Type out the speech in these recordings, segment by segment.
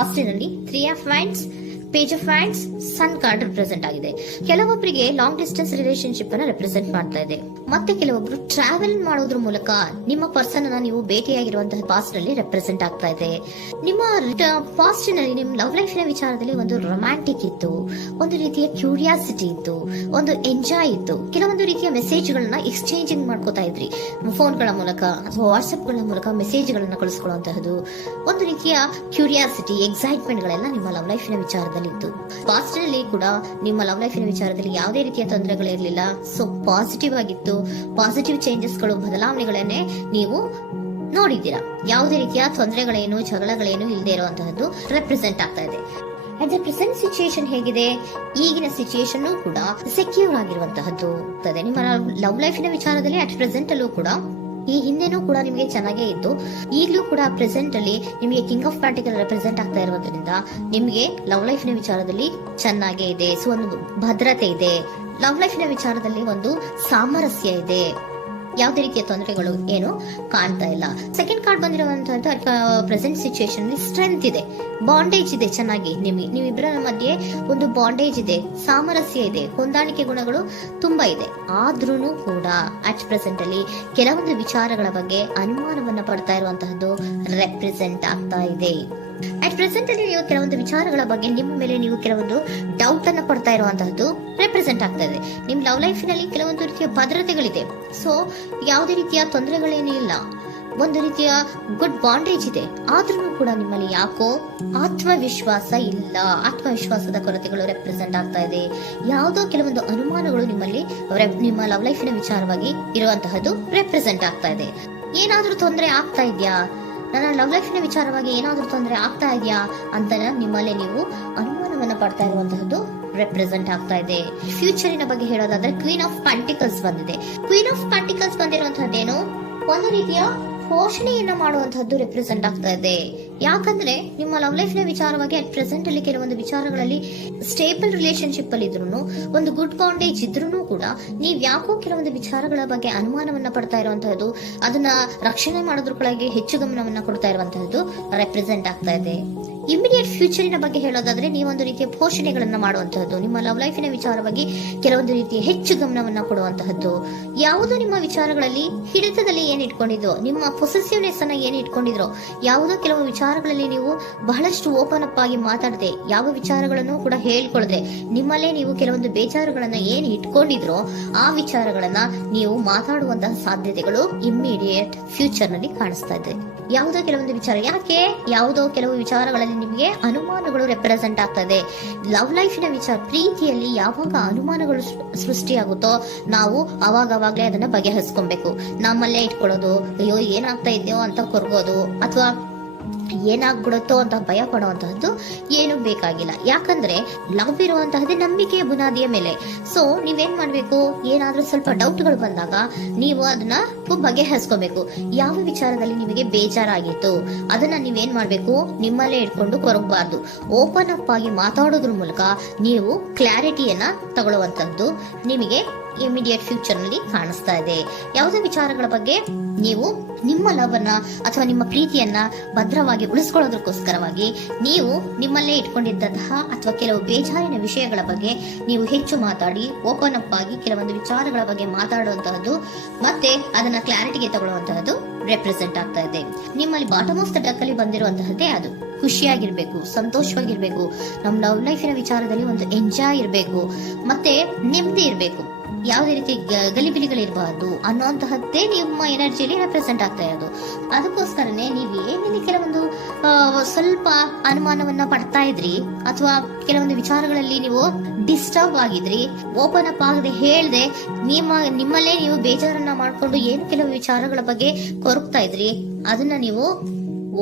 ಪಾಸಿಟಿವ್ನಲ್ಲಿ 3 of wands, page of wands, sun card represent ಆಗಿದೆ. ಕೆಲವೊಬ್ಬರಿಗೆ long distance relationship ಅನ್ನ represent ಮಾಡ್ತಾ ಇದೆ. ಮತ್ತೆ ಕೆಲವೊಬ್ರು ಟ್ರಾವೆಲ್ ಮಾಡೋದ್ರ ಮೂಲಕ ನಿಮ್ಮ ಪರ್ಸನ್ ಅನ್ನ ನೀವು ಭೇಟಿಯಾಗಿರುವಂತಹ ಪಾಸ್ಟ್ ನಲ್ಲಿ ರೆಪ್ರೆಸೆಂಟ್ ಆಗ್ತಾ ಇದೆ. ನಿಮ್ಮ ಪಾಸ್ಟ್ ನಲ್ಲಿ ನಿಮ್ಮ ಲವ್ ಲೈಫ್ ನ ವಿಚಾರದಲ್ಲಿ ಒಂದು ರೊಮ್ಯಾಂಟಿಕ್ ಇತ್ತು, ಒಂದು ರೀತಿಯ ಕ್ಯೂರಿಯಾಸಿಟಿ ಇತ್ತು, ಒಂದು ಎಂಜಾಯ್ ಇತ್ತು. ಕೆಲವೊಂದು ರೀತಿಯ ಮೆಸೇಜ್ ಗಳನ್ನ ಎಕ್ಸ್ಚೇಂಜಿಂಗ್ ಮಾಡ್ಕೋತಾ ಇದ್ರಿ, ಫೋನ್ಗಳ ಮೂಲಕ ಅಥವಾ ವಾಟ್ಸ್ಆಪ್ ಗಳ ಮೂಲಕ ಮೆಸೇಜ್ ಗಳನ್ನ ಕಳಿಸ್ಕೊಳ್ಳುವಂತಹದ್ದು, ಒಂದು ರೀತಿಯ ಕ್ಯೂರಿಯಾಸಿಟಿ, ಎಕ್ಸೈಟ್ಮೆಂಟ್ ಗಳೆಲ್ಲ ನಿಮ್ಮ ಲವ್ ಲೈಫ್ ನ ವಿಚಾರದಲ್ಲಿ ಇತ್ತು. ಪಾಸ್ಟ್ ನಲ್ಲಿ ಕೂಡ ನಿಮ್ಮ ಲವ್ ಲೈಫ್ ನ ವಿಚಾರದಲ್ಲಿ ಯಾವುದೇ ರೀತಿಯ ತೊಂದರೆಗಳಿರಲಿಲ್ಲ. ಸೊ ಪಾಸಿಟಿವ್ ಆಗಿತ್ತು. ಪಾಸಿಟಿವ್ ಚೇಂಜಸ್ ಗಳು, ಬದಲಾವಣೆಗಳನ್ನೇ ನೀವು ನೋಡಿದ್ದೀರಾ. ಯಾವುದೇ ರೀತಿಯ ತೊಂದರೆಗಳೇನು, ಜಗಳಗಳೇನು ಇಲ್ಲದೆ ಇರುವಂತಹದ್ದು ರೆಪ್ರೆಸೆಂಟ್ ಆಗ್ತಾ ಇದೆ. ಅಟ್ ದ ಪ್ರೆಸೆಂಟ್ ಸಿಚುಯೇಷನ್ ಹೇಗಿದೆ? ಈಗಿನ ಸಿಚುಯೇಷನ್ ಕೂಡ ಸೆಕ್ಯೂರ್ ಆಗಿರುವಂತಹದ್ದು. ನಿಮ್ಮ ಲವ್ ಲೈಫಿನ ವಿಚಾರದಲ್ಲಿ ಅಟ್ ಪ್ರೆಸೆಂಟ್ ಅಲ್ಲೂ ಕೂಡ, ಈ ಹಿಂದೆನೂ ಕೂಡ ನಿಮಗೆ ಚೆನ್ನಾಗೇ ಇತ್ತು, ಈಗಲೂ ಕೂಡ ಪ್ರೆಸೆಂಟ್ ಅಲ್ಲಿ ನಿಮಗೆ ಕಿಂಗ್ ಆಫ್ ಪ್ಯಾಂಟಿಕಲ್ ರೆಪ್ರೆಸೆಂಟ್ ಆಗ್ತಾ ಇರೋದ್ರಿಂದ ನಿಮಗೆ ಲವ್ ಲೈಫ್ ನ ವಿಚಾರದಲ್ಲಿ ಚೆನ್ನಾಗೇ ಇದೆ. ಸೊ ಒಂದು ಭದ್ರತೆ ಇದೆ. ಲವ್ ಲೈಫ್ ನ ವಿಚಾರದಲ್ಲಿ ಒಂದು ಸಾಮರಸ್ಯ ಇದೆ. ಯಾವುದೇ ರೀತಿಯ ತೊಂದರೆಗಳು ಏನು ಕಾಣ್ತಾ ಇಲ್ಲ. ಸೆಕೆಂಡ್ ಕಾರ್ಡ್ ಬಂದಿರುವಂತಹದ್ದು ಪ್ರೆಸೆಂಟ್ ಸಿಚುಯೇಷನ್ ಸ್ಟ್ರೆಂತ್ ಇದೆ, ಬಾಂಡೇಜ್ ಇದೆ. ಚೆನ್ನಾಗಿ ನೀವಿಬ್ಬರ ಮಧ್ಯೆ ಒಂದು ಬಾಂಡೇಜ್ ಇದೆ, ಸಾಮರಸ್ಯ ಇದೆ, ಹೊಂದಾಣಿಕೆ ಗುಣಗಳು ತುಂಬಾ ಇದೆ. ಆದ್ರೂ ಕೂಡ ಅಟ್ ಪ್ರೆಸೆಂಟ್ ಅಲ್ಲಿ ಕೆಲವೊಂದು ವಿಚಾರಗಳ ಬಗ್ಗೆ ಅನುಮಾನವನ್ನ ಪಡ್ತಾ ಇರುವಂತಹದ್ದು ರೆಪ್ರೆಸೆಂಟ್ ಆಗ್ತಾ ಇದೆ. ಅಟ್ ಪ್ರೆಸೆಂಟ್ ಅಲ್ಲಿ ನೀವು ಕೆಲವೊಂದು ವಿಚಾರಗಳ ಬಗ್ಗೆ ನಿಮ್ಮ ಮೇಲೆ ನೀವು ಕೆಲವೊಂದು ಡೌಟ್ ಅನ್ನ ಪಡ್ತಾ ಇರುವಂತಹದ್ದು ರೆಪ್ರೆಸೆಂಟ್ ಆಗ್ತಾ ಇದೆ. ನಿಮ್ ಲವ್ ಲೈಫ್ ನಲ್ಲಿ ಕೆಲವೊಂದು ರೀತಿಯ ಭದ್ರತೆಗಳಿದೆ. ಸೊ ಯಾವುದೇ ರೀತಿಯ ತೊಂದರೆಗಳೇನೂ ಇಲ್ಲ, ಒಂದು ರೀತಿಯ ಗುಡ್ ಬಾಂಡೇಜ್ ಇದೆ. ಆದ್ರೂ ಕೂಡ ನಿಮ್ಮಲ್ಲಿ ಯಾಕೋ ಆತ್ಮವಿಶ್ವಾಸ ಇಲ್ಲ, ಆತ್ಮವಿಶ್ವಾಸದ ಕೊರತೆಗಳು ರೆಪ್ರೆಸೆಂಟ್ ಆಗ್ತಾ ಇದೆ. ಯಾವುದೋ ಕೆಲವೊಂದು ಅನುಮಾನಗಳು ನಿಮ್ಮಲ್ಲಿ ನಿಮ್ಮ ಲವ್ ಲೈಫಿನ ವಿಚಾರವಾಗಿ ಇರುವಂತಹದ್ದು ರೆಪ್ರೆಸೆಂಟ್ ಆಗ್ತಾ ಇದೆ. ಏನಾದ್ರೂ ತೊಂದರೆ ಆಗ್ತಾ ಇದೆಯಾ, ನನ್ನ ಲವ್ ಲೈಫಿನ ವಿಚಾರವಾಗಿ ಏನಾದ್ರೂ ತೊಂದರೆ ಆಗ್ತಾ ಇದೆಯಾ ಅಂತ ನಿಮ್ಮಲ್ಲಿ ನೀವು ಅನುಮಾನವನ್ನ ಪಡ್ತಾ ಇರುವಂತಹದ್ದು ರೆಪ್ರೆಸೆಂಟ್ ಆಗ್ತಾ ಇದೆ. ಫ್ಯೂಚರಿನ ಬಗ್ಗೆ ಹೇಳೋದಾದ್ರೆ ಕ್ವೀನ್ ಆಫ್ ಪ್ಯಾಂಟಿಕಲ್ಸ್ ಬಂದಿದೆ. ಕ್ವೀನ್ ಆಫ್ ಪ್ಯಾಂಟಿಕಲ್ಸ್ ಬಂದಿರುವಂತಹದ್ದೇನು, ಒಂದು ರೀತಿಯ ಪೋಷಣೆಯನ್ನ ಮಾಡುವಂತಹದ್ದು ರೆಪ್ರೆಸೆಂಟ್ ಆಗ್ತಾ ಇದೆ. ಯಾಕಂದ್ರೆ ನಿಮ್ಮ ಲವ್ ಲೈಫ್ ನ ವಿಚಾರವಾಗಿ ಅಟ್ ಪ್ರೆಸೆಂಟ್ ಅಲ್ಲಿ ಕೆಲವೊಂದು ವಿಚಾರಗಳಲ್ಲಿ ಸ್ಟೇಬಲ್ ರಿಲೇಶನ್ಶಿಪ್ ಅಲ್ಲಿ ಇದ್ರು, ಒಂದು ಗುಡ್ ಬಾಂಡೇಜ್ ಇದ್ರೂ ಕೂಡ ನೀವ್ ಯಾಕೋ ಕೆಲವೊಂದು ವಿಚಾರಗಳ ಬಗ್ಗೆ ಅನುಮಾನವನ್ನ ಪಡ್ತಾ ಇರುವಂತಹದ್ದು, ಅದನ್ನ ರಕ್ಷಣೆ ಮಾಡೋದ್ರೊಳಗೆ ಹೆಚ್ಚು ಗಮನವನ್ನ ಕೊಡ್ತಾ ಇರುವಂತಹದ್ದು ರೆಪ್ರೆಸೆಂಟ್ ಆಗ್ತಾ ಇದೆ. ಇಮಿಡಿಯೇಟ್ ಫ್ಯೂಚರಿನ ಬಗ್ಗೆ ಹೇಳೋದಾದ್ರೆ ನೀವೊಂದು ರೀತಿಯ ಪೋಷಣೆಗಳನ್ನ ಮಾಡುವಂತಹದ್ದು, ನಿಮ್ಮ ಲವ್ ಲೈಫಿನ ವಿಚಾರವಾಗಿ ಕೆಲವೊಂದು ರೀತಿಯ ಹೆಚ್ಚು ಗಮನವನ್ನ ಕೊಡುವಂತಹದ್ದು, ಯಾವುದೋ ನಿಮ್ಮ ವಿಚಾರಗಳಲ್ಲಿ ಹಿಡಿತದಲ್ಲಿ ಏನ್ ಇಟ್ಕೊಂಡಿದ್ರೋ, ನಿಮ್ಮ ಪೊಸೆಸಿವ್ನೆಸ್ ಅನ್ನ ಏನ್ ಇಟ್ಕೊಂಡಿದ್ರೋ, ಯಾವುದೋ ಕೆಲವು ವಿಚಾರಗಳಲ್ಲಿ ನೀವು ಬಹಳಷ್ಟು ಓಪನ್ ಅಪ್ ಆಗಿ ಮಾತಾಡದೆ, ಯಾವ ವಿಚಾರಗಳನ್ನು ಕೂಡ ಹೇಳ್ಕೊಳ್ಳದೆ, ನಿಮ್ಮಲ್ಲೇ ನೀವು ಕೆಲವೊಂದು ಬೇಜಾರುಗಳನ್ನ ಏನ್ ಇಟ್ಕೊಂಡಿದ್ರೋ ಆ ವಿಚಾರಗಳನ್ನ ನೀವು ಮಾತಾಡುವಂತಹ ಸಾಧ್ಯತೆಗಳು ಇಮಿಡಿಯೇಟ್ ಫ್ಯೂಚರ್ ನಲ್ಲಿ ಕಾಣಿಸ್ತಾ ಇದೆ. ಯಾವುದೋ ಕೆಲವೊಂದು ವಿಚಾರ, ಯಾಕೆ ಯಾವುದೋ ಕೆಲವು ವಿಚಾರಗಳಲ್ಲಿ ನಿಮಗೆ ಅನುಮಾನಗಳು ರೆಪ್ರೆಸೆಂಟ್ ಆಗ್ತದೆ. ಲವ್ ಲೈಫಿನ ವಿಚಾರ, ಪ್ರೀತಿಯಲ್ಲಿ ಯಾವಾಗ ಅನುಮಾನಗಳು ಸೃಷ್ಟಿಯಾಗುತ್ತೋ ನಾವು ಅವಾಗವಾಗ್ಲೇ ಅದನ್ನ ಬಗೆಹರಿಸ್ಕೊಬೇಕು. ನಮ್ಮಲ್ಲೇ ಇಟ್ಕೊಳ್ಳೋದು, ಅಯ್ಯೋ ಏನಾಗ್ತಾ ಇದೆಯೋ ಅಂತ ಕೊರಗೋದು ಅಥವಾ ಏನಾಗ್ಬಿಡುತ್ತೋ ಅಂತ ಭಯ ಪಡುವಂತಹದ್ದು ಏನು ಬೇಕಾಗಿಲ್ಲ. ಯಾಕಂದ್ರೆ ಲವ್ ಇರುವಂತಹದ್ದೇ ನಂಬಿಕೆಯ ಬುನಾದಿಯ ಮೇಲೆ. ಸೊ ನೀವೇನ್ ಮಾಡ್ಬೇಕು, ಏನಾದ್ರೂ ಸ್ವಲ್ಪ ಡೌಟ್ಗಳು ಬಂದಾಗ ನೀವು ಅದನ್ನ ಬಗೆಹರಿಸ್ಕೋಬೇಕು. ಯಾವ ವಿಚಾರದಲ್ಲಿ ನಿಮಗೆ ಬೇಜಾರಾಗಿತ್ತು ಅದನ್ನ ನೀವೇನ್ ಮಾಡ್ಬೇಕು, ನಿಮ್ಮಲ್ಲೇ ಇಟ್ಕೊಂಡು ಕೊರಗಬಾರ್ದು. ಓಪನ್ ಅಪ್ ಆಗಿ ಮಾತಾಡೋದ್ರ ಮೂಲಕ ನೀವು ಕ್ಲಾರಿಟಿಯನ್ನ ತಗೊಳ್ಳುವಂತದ್ದು ನಿಮಗೆ ಇಮಿಡಿಯೇಟ್ ಫ್ಯೂಚರ್ ನಲ್ಲಿ ಕಾಣಿಸ್ತಾ ಇದೆ. ಯಾವುದೇ ವಿಚಾರಗಳ ಬಗ್ಗೆ ನೀವು ನಿಮ್ಮ ಲವ್ ಅನ್ನ ಅಥವಾ ನಿಮ್ಮ ಪ್ರೀತಿಯನ್ನ ಭದ್ರವಾಗಿ ಉಳಿಸ್ಕೊಳ್ಳೋದಕ್ಕೋಸ್ಕರವಾಗಿ ನೀವು ನಿಮ್ಮಲ್ಲೇ ಇಟ್ಕೊಂಡಿದ್ದಂತಹ ಅಥವಾ ಕೆಲವು ಬೇಜಾರಿನ ವಿಷಯಗಳ ಬಗ್ಗೆ ನೀವು ಹೆಚ್ಚು ಮಾತಾಡಿ ಓಪನ್ ಅಪ್ ಆಗಿ ಕೆಲವೊಂದು ವಿಚಾರಗಳ ಬಗ್ಗೆ ಮಾತಾಡುವಂತಹದ್ದು ಮತ್ತೆ ಅದನ್ನ ಕ್ಲಾರಿಟಿಗೆ ತಗೊಳ್ಳುವಂತಹದ್ದು ರೆಪ್ರೆಸೆಂಟ್ ಆಗ್ತಾ ಇದೆ. ನಿಮ್ಮಲ್ಲಿ ಬಾಟಮ್ ಆಫ್ ದ ಡಕ್ ಅಲ್ಲಿ ಬಂದಿರುವಂತಹದ್ದೇ ಅದು. ಖುಷಿಯಾಗಿರ್ಬೇಕು, ಸಂತೋಷವಾಗಿರ್ಬೇಕು, ನಮ್ಮ ಲವ್ ಲೈಫಿನ ವಿಚಾರದಲ್ಲಿ ಒಂದು ಎಂಜಾಯ್ ಇರಬೇಕು, ಮತ್ತೆ ನೆಮ್ಮದಿ ಇರಬೇಕು, ಯಾವುದೇ ರೀತಿ ಗಲಿಬಿಲಿಗಳಿರಬಾರ್ದು ಅನ್ನುವಂತಹದ್ದೇ ನಿಮ್ಮ ಎನರ್ಜಿಯಲ್ಲಿ ರೆಪ್ರೆಸೆಂಟ್ ಆಗ್ತಾ ಇರೋದು. ಅದಕ್ಕೋಸ್ಕರನೇ ನೀವು ಏನೇನು ಕೆಲವೊಂದು ಸ್ವಲ್ಪ ಅನುಮಾನವನ್ನ ಪಡ್ತಾ ಇದ್ರಿ ಅಥವಾ ಕೆಲವೊಂದು ವಿಚಾರಗಳಲ್ಲಿ ನೀವು ಡಿಸ್ಟರ್ಬ್ ಆಗಿದ್ರಿ, ಓಪನ್ ಅಪ್ ಆಗದೆ ಹೇಳ್ದೆ ನಿಮ್ಮಲ್ಲೇ ನೀವು ಬೇಜಾರನ್ನ ಮಾಡ್ಕೊಂಡು ಏನು ಕೆಲವು ವಿಚಾರಗಳ ಬಗ್ಗೆ ಕೊರಗ್ತಾ ಇದ್ರಿ, ಅದನ್ನ ನೀವು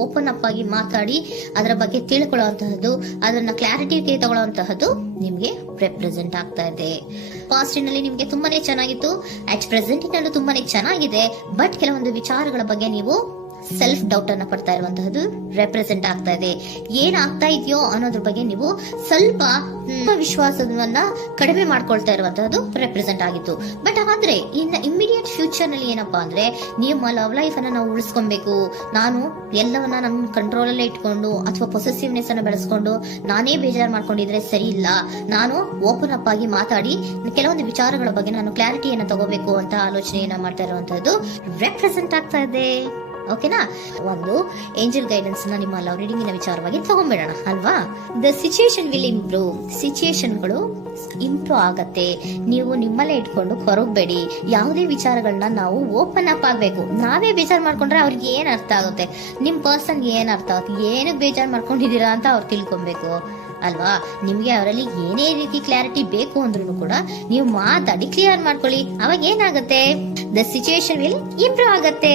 ಓಪನ್ ಅಪ್ ಆಗಿ ಮಾತಾಡಿ ಅದರ ಬಗ್ಗೆ ತಿಳ್ಕೊಳ್ಳುವಂತಹದ್ದು, ಅದನ್ನ ಕ್ಲಾರಿಟಿಗೆ ತಗೊಳ್ಳುವಂತಹದ್ದು ನಿಮ್ಗೆ ರೆಪ್ರೆಸೆಂಟ್ ಆಗ್ತಾ ಇದೆ. ಪಾಸ್ಟಿನಲ್ಲಿ ನಿಮ್ಗೆ ತುಂಬಾನೇ ಚೆನ್ನಾಗಿತ್ತು, ಅಟ್ ಪ್ರೆಸೆಂಟ್ ನಲ್ಲೂ ತುಂಬಾನೇ ಚೆನ್ನಾಗಿದೆ. ಬಟ್ ಕೆಲವೊಂದು ವಿಚಾರಗಳ ಬಗ್ಗೆ ನೀವು ಸೆಲ್ಫ್ ಡೌಟ್ ಅನ್ನ ಪಡ್ತಾ ಇರುವಂತಹದ್ದು ರೆಪ್ರೆಸೆಂಟ್ ಆಗ್ತಾ ಇದೆ. ಏನಾಗ್ತಾ ಇದೆಯೋ ಅನ್ನೋದ್ರ ಬಗ್ಗೆ ನೀವು ಸ್ವಲ್ಪ ವಿಶ್ವಾಸವನ್ನ ಕಡಿಮೆ ಮಾಡ್ಕೊಳ್ತಾ ಇರುವಂತಹದ್ದು ರೆಪ್ರೆಸೆಂಟ್ ಆಗಿತ್ತು. ಬಟ್ ಆದ್ರೆ ಇನ್ನು ಇಮಿಡಿಯೇಟ್ ಫ್ಯೂಚರ್ ನಲ್ಲಿ ಏನಪ್ಪಾ ಅಂದ್ರೆ ನಿಮ್ಮ ಲವ್ ಲೈಫ್ ಅನ್ನ ನಾವು ಉಳಿಸ್ಕೊಬೇಕು, ನಾನು ಎಲ್ಲವನ್ನ ನನ್ನ ಕಂಟ್ರೋಲ್ ಅಲ್ಲೇ ಇಟ್ಕೊಂಡು ಅಥವಾ ಪೊಸೆಸಿವ್ನೆಸ್ ಅನ್ನ ಬೆಳೆಸ್ಕೊಂಡು ನಾನೇ ಬೇಜಾರು ಮಾಡ್ಕೊಂಡಿದ್ರೆ ಸರಿ ಇಲ್ಲ, ನಾನು ಓಪನ್ ಅಪ್ ಆಗಿ ಮಾತಾಡಿ ಕೆಲವೊಂದು ವಿಚಾರಗಳ ಬಗ್ಗೆ ನಾನು ಕ್ಲಾರಿಟಿಯನ್ನ ತಗೋಬೇಕು ಅಂತ ಆಲೋಚನೆಯನ್ನ ಮಾಡ್ತಾ ಇರುವಂತಹದ್ದು ರೆಪ್ರೆಸೆಂಟ್ ಆಗ್ತಾ ಇದೆ. ಓಕೆನಾ, ಒಂದು ಏಂಜಲ್ ಗೈಡೆನ್ಸ್ ನ ನಿಮ್ಮ ಲವ್ ರೀಡಿಂಗಿನ ವಿಚಾರವಾಗಿ ತಗೊಂಡ್ಬಿಡೋಣ ಅಲ್ವಾ. ದ ಸಿಚುಯೇಷನ್ ವಿಲ್ ಇಂಪ್ರೂವ್, ಸಿಚುಯೇಷನ್ಗಳು ಇಂಪ್ರೂವ್ ಆಗತ್ತೆ. ನೀವು ನಿಮ್ಮಲ್ಲೇ ಇಟ್ಕೊಂಡು ಹೊರಗಬೇಡಿ. ಯಾವುದೇ ವಿಚಾರಗಳನ್ನ ನಾವು ಓಪನ್ ಅಪ್ ಆಗ್ಬೇಕು. ನಾವೇ ಬೇಜಾರ್ ಮಾಡ್ಕೊಂಡ್ರೆ ಅವ್ರಿಗೆ ಏನ್ ಅರ್ಥ ಆಗುತ್ತೆ, ನಿಮ್ ಪರ್ಸನ್ಗೆ ಏನ್ ಅರ್ಥ ಆಗುತ್ತೆ, ಏನಕ್ಕೆ ಬೇಜಾರ್ ಮಾಡ್ಕೊಂಡಿದೀರಾ ಅಂತ ಅವ್ರು ತಿಳ್ಕೊಬೇಕು ಅಲ್ವಾ. ನಿಮ್ಗೆ ಅವರಲ್ಲಿ ಏನೇ ರೀತಿ ಕ್ಲಾರಿಟಿ ಬೇಕು ಅಂದ್ರೂ ಕೂಡ ನೀವು ಮಾತಾಡಿ ಕ್ಲಿಯರ್ ಮಾಡ್ಕೊಳ್ಳಿ. ಅವಾಗ ಏನಾಗುತ್ತೆ, ದ ಸಿಚುಯೇಷನ್ ವಿಲ್ ಇಂಪ್ರೂವ್ ಆಗತ್ತೆ.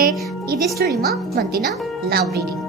ಇದಿಷ್ಟು ನಿಮ್ಮ ಮಂತಿನ ಲವ್ ರೀಡಿಂಗ್.